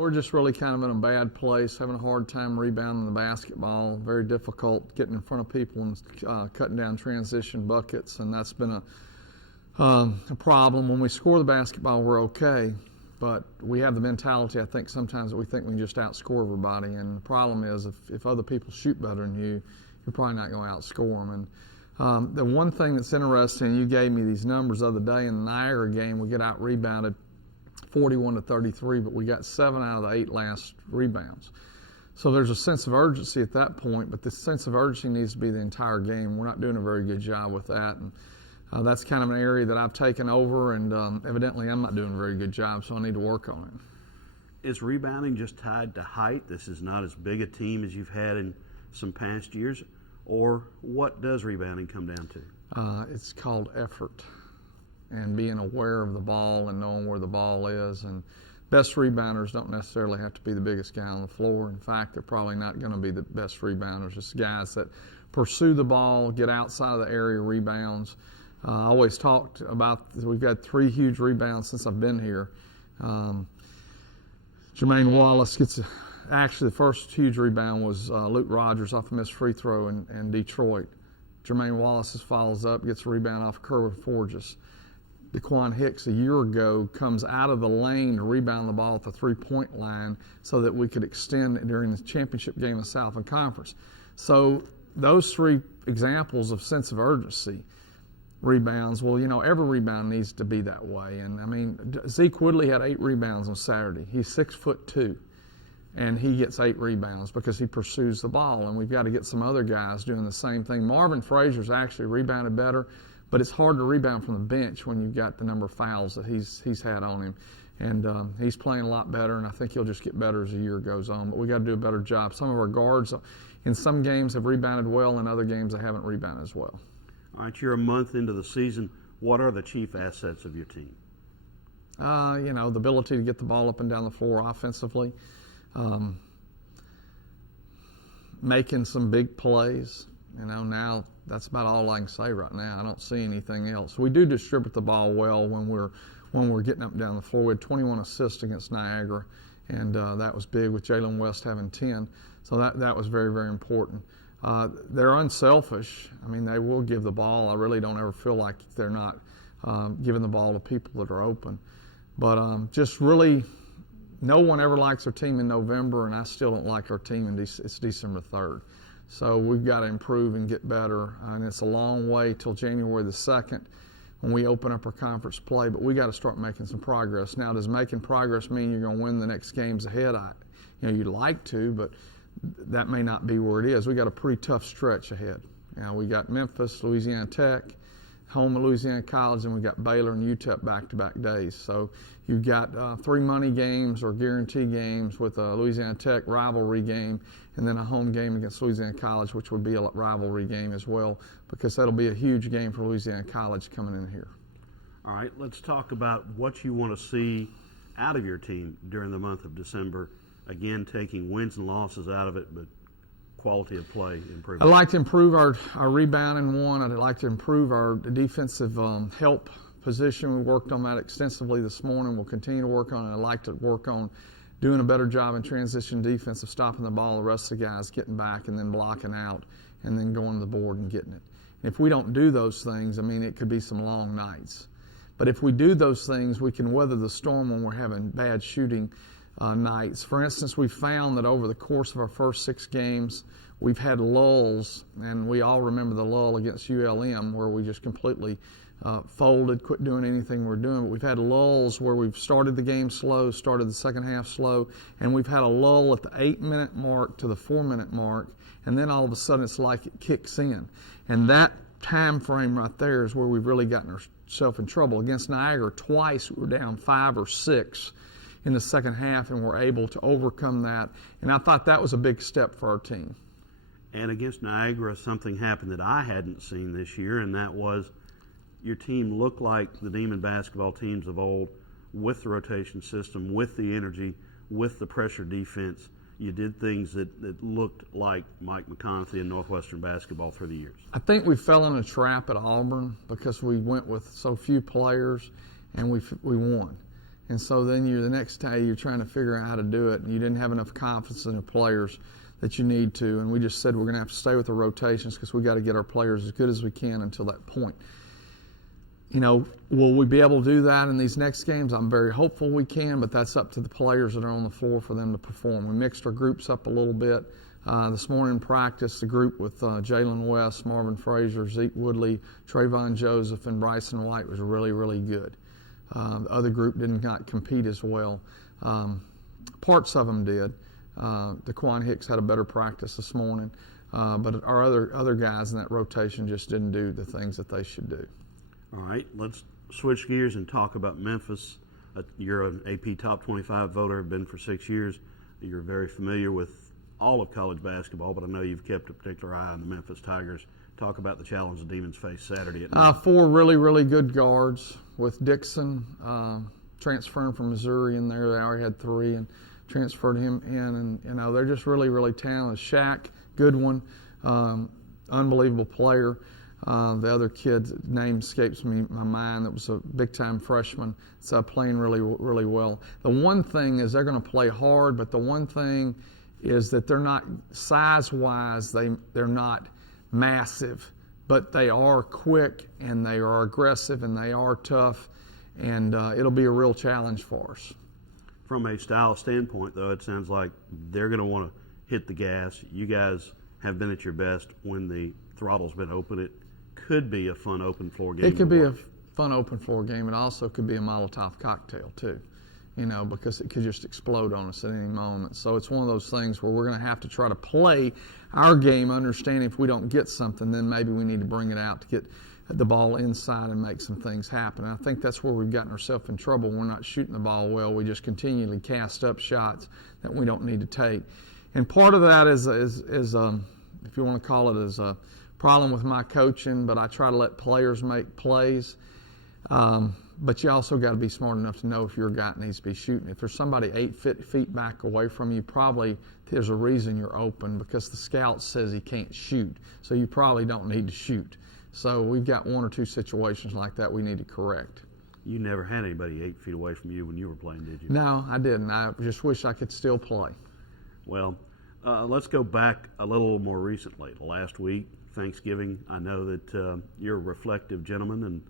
We're just really kind of in a bad place, having a hard time rebounding the basketball, very difficult getting in front of people and cutting down transition buckets, and that's been a problem. When we score the basketball, we're okay, but we have the mentality, I think, sometimes that we think we can just outscore everybody, and the problem is if other people shoot better than you, you're probably not going to outscore them. And the one thing that's interesting, you gave me these numbers the other day in the Niagara game, we get out-rebounded 41-33, but we got 7 out of the 8 last rebounds. So there's a sense of urgency at that point, but the sense of urgency needs to be the entire game. We're not doing a very good job with that, and that's kind of an area that I've taken over, and evidently I'm not doing a very good job, so I need to work on it. Is rebounding just tied to height? This is not as big a team as you've had in some past years, or what does rebounding come down to? It's called effort and being aware of the ball and knowing where the ball is. And best rebounders don't necessarily have to be the biggest guy on the floor. In fact, they're probably not going to be the best rebounders. It's guys that pursue the ball, get outside of the area, rebounds. I always talked about, we've got 3 huge rebounds since I've been here. Jermaine Wallace gets, actually the first huge rebound was Luke Rogers off a missed free throw in Detroit. Jermaine Wallace follows up, gets a rebound off Kerwin Forges. DeQuan Hicks a year ago comes out of the lane to rebound the ball at the three-point line so that we could extend during the championship game of the Southland Conference. So those 3 examples of sense of urgency, rebounds, well, you know, every rebound needs to be that way. And I mean, Zeke Woodley had 8 rebounds on Saturday. He's 6'2", and he gets 8 rebounds because he pursues the ball. And we've got to get some other guys doing the same thing. Marvin Frazier's actually rebounded better, but it's hard to rebound from the bench when you've got the number of fouls that he's had on him. And he's playing a lot better, and I think he'll just get better as the year goes on. But we've got to do a better job. Some of our guards in some games have rebounded well, in other games they haven't rebounded as well. All right, you're a month into the season. What are the chief assets of your team? You know, the ability to get the ball up and down the floor offensively, making some big plays. You know, now that's about all I can say right now. I don't see anything else. We do distribute the ball well when we're getting up and down the floor. We had 21 assists against Niagara, and that was big with Jalan West having 10. So that was very, very important. They're unselfish. I mean, they will give the ball. I really don't ever feel like they're not giving the ball to people that are open. But just really, no one ever likes their team in November, and I still don't like our team. It's December 3rd. So we've got to improve and get better. And it's a long way till January the 2nd when we open up our conference play. But we got to start making some progress. Now, does making progress mean you're going to win the next games ahead? You'd like to, but that may not be where it is. We got a pretty tough stretch ahead. We got Memphis, Louisiana Tech, home at Louisiana College, and we got Baylor and UTEP back-to-back days. So you've got 3 money games or guarantee games with a Louisiana Tech rivalry game, and then a home game against Louisiana College, which would be a rivalry game as well, because that'll be a huge game for Louisiana College coming in here. All right, let's talk about what you want to see out of your team during the month of December. Again, taking wins and losses out of it, but quality of play improvement. I'd like to improve our rebounding one. I'd like to improve our defensive help position. We worked on that extensively this morning. We'll continue to work on it. I'd like to work on doing a better job in transition defense of stopping the ball, the rest of the guys getting back and then blocking out and then going to the board and getting it. If we don't do those things, I mean, it could be some long nights. But if we do those things, we can weather the storm when we're having bad shooting nights. For instance, we found that over the course of our first 6 games, we've had lulls, and we all remember the lull against ULM where we just completely folded, quit doing anything we're doing. But we've had lulls where we've started the game slow, started the second half slow, and we've had a lull at the 8-minute mark to the 4-minute mark, and then all of a sudden it's like it kicks in. And that time frame right there is where we've really gotten ourselves in trouble. Against Niagara, twice we were down 5 or 6 in the second half, and we're able to overcome that. And I thought that was a big step for our team. And against Niagara, something happened that I hadn't seen this year, and that was your team looked like the Demon basketball teams of old, with the rotation system, with the energy, with the pressure defense. You did things that looked like Mike McConaughey and Northwestern basketball through the years. I think we fell in a trap at Auburn because we went with so few players, and we won. And so then the next day you're trying to figure out how to do it, and you didn't have enough confidence in the players that you need to. And we just said we're going to have to stay with the rotations because we got to get our players as good as we can until that point. Will we be able to do that in these next games? I'm very hopeful we can, but that's up to the players that are on the floor for them to perform. We mixed our groups up a little bit. This morning in practice, the group with Jalan West, Marvin Frazier, Zeke Woodley, Trayvon Joseph, and Bryson White was really, really good. The other group did not compete as well. Parts of them did. DeQuan Hicks had a better practice this morning, but our other guys in that rotation just didn't do the things that they should do. All right, let's switch gears and talk about Memphis. You're an AP Top 25 voter, have been for 6 years. You're very familiar with all of college basketball, but I know you've kept a particular eye on the Memphis Tigers. Talk about the challenge the Demons face Saturday at night. 4 really, really good guards with Dixon transferring from Missouri in there. They already had 3 and transferred him in. And, they're just really, really talented. Shaq, good one, unbelievable player. The other kid's name escapes my mind. That was a big-time freshman. So playing really, really well. The one thing is they're going to play hard, but the one thing is that they're not size-wise. They're not massive, but they are quick and they are aggressive and they are tough, and it'll be a real challenge for us. From a style standpoint, though, it sounds like they're going to want to hit the gas. You guys have been at your best when the throttle's been open. It could be a fun open floor game. It could be a fun open floor game. It also could be a Molotov cocktail too, because it could just explode on us at any moment. So it's one of those things where we're going to have to try to play our game, understanding if we don't get something, then maybe we need to bring it out to get the ball inside and make some things happen. And I think that's where we've gotten ourselves in trouble. We're not shooting the ball well. We just continually cast up shots that we don't need to take. And part of that is if you want to call it, is a problem with my coaching, but I try to let players make plays. But you also got to be smart enough to know if your guy needs to be shooting. If there's somebody 8 feet back away from you, probably there's a reason you're open, because the scout says he can't shoot. So you probably don't need to shoot. So we've got 1 or 2 situations like that we need to correct. You never had anybody 8 feet away from you when you were playing, did you? No, I didn't. I just wish I could still play. Well, let's go back a little more recently. Last week, Thanksgiving, I know that you're a reflective gentleman,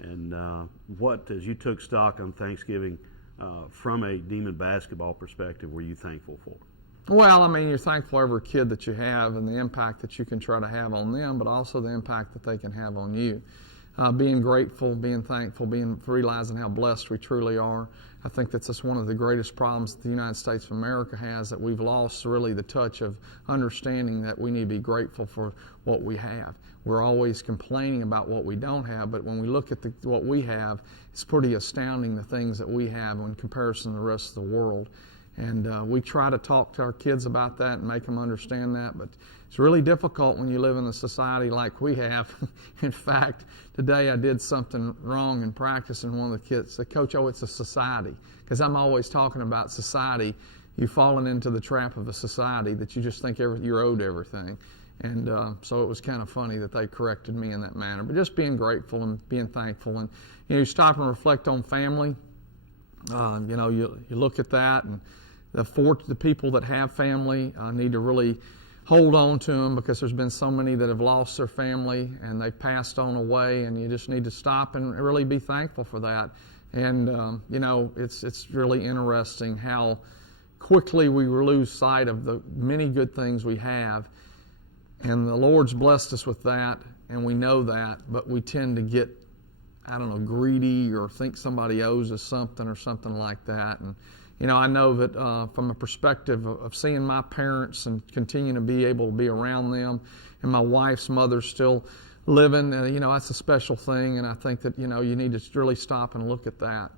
and what, as you took stock on Thanksgiving, from a Demon basketball perspective, were you thankful for? Well, you're thankful for every kid that you have and the impact that you can try to have on them, but also the impact that they can have on you. Being grateful, being thankful, realizing how blessed we truly are. I think that's just one of the greatest problems that the United States of America has, that we've lost really the touch of understanding that we need to be grateful for what we have. We're always complaining about what we don't have, but when we look at what we have, it's pretty astounding, the things that we have in comparison to the rest of the world. And we try to talk to our kids about that and make them understand that, but it's really difficult when you live in a society like we have. In fact, today I did something wrong in practice, and one of the kids said, "Coach, it's a society." Because I'm always talking about society. You've fallen into the trap of a society that you just think you're owed everything. And so it was kind of funny that they corrected me in that manner. But just being grateful and being thankful. And you stop and reflect on family. You look at that, and the people that have family need to really hold on to them, because there's been so many that have lost their family and they've passed on away, and you just need to stop and really be thankful for that. And it's really interesting how quickly we lose sight of the many good things we have, and the Lord's blessed us with that, and we know that, but we tend to get, greedy, or think somebody owes us something or something like that. And I know that from a perspective of seeing my parents and continuing to be able to be around them, and my wife's mother still living, that's a special thing, and I think that, you need to really stop and look at that.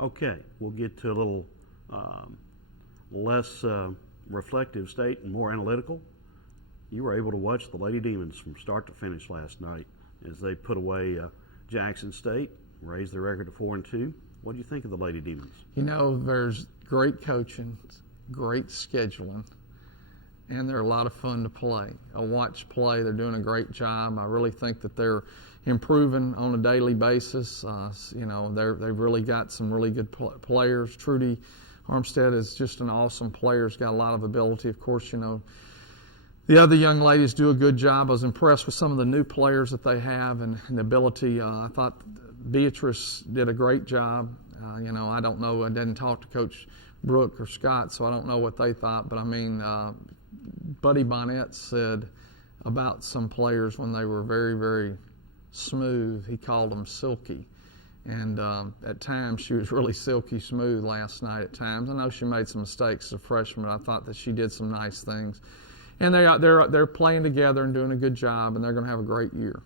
Okay, we'll get to a little less reflective state and more analytical. You were able to watch the Lady Demons from start to finish last night as they put away Jackson State, raised their record to 4-2. What do you think of the Lady Demons? There's great coaching, great scheduling, and they're a lot of fun to play. I watch play. They're doing a great job. I really think that they're improving on a daily basis. You know, they've really got some really good players. Trudy Armstead is just an awesome player. He's got a lot of ability. Of course, you know, the other young ladies do a good job. I was impressed with some of the new players that they have and the ability. I thought Beatrice did a great job. You know, I don't know. I didn't talk to Coach Brooke or Scott, so I don't know what they thought. But, I mean, Buddy Bonnet said about some players when they were very, very smooth, he called them silky. And at times she was really silky smooth last night at times. I know she made some mistakes as a freshman, but I thought that she did some nice things. And they're playing together and doing a good job, and they're going to have a great year.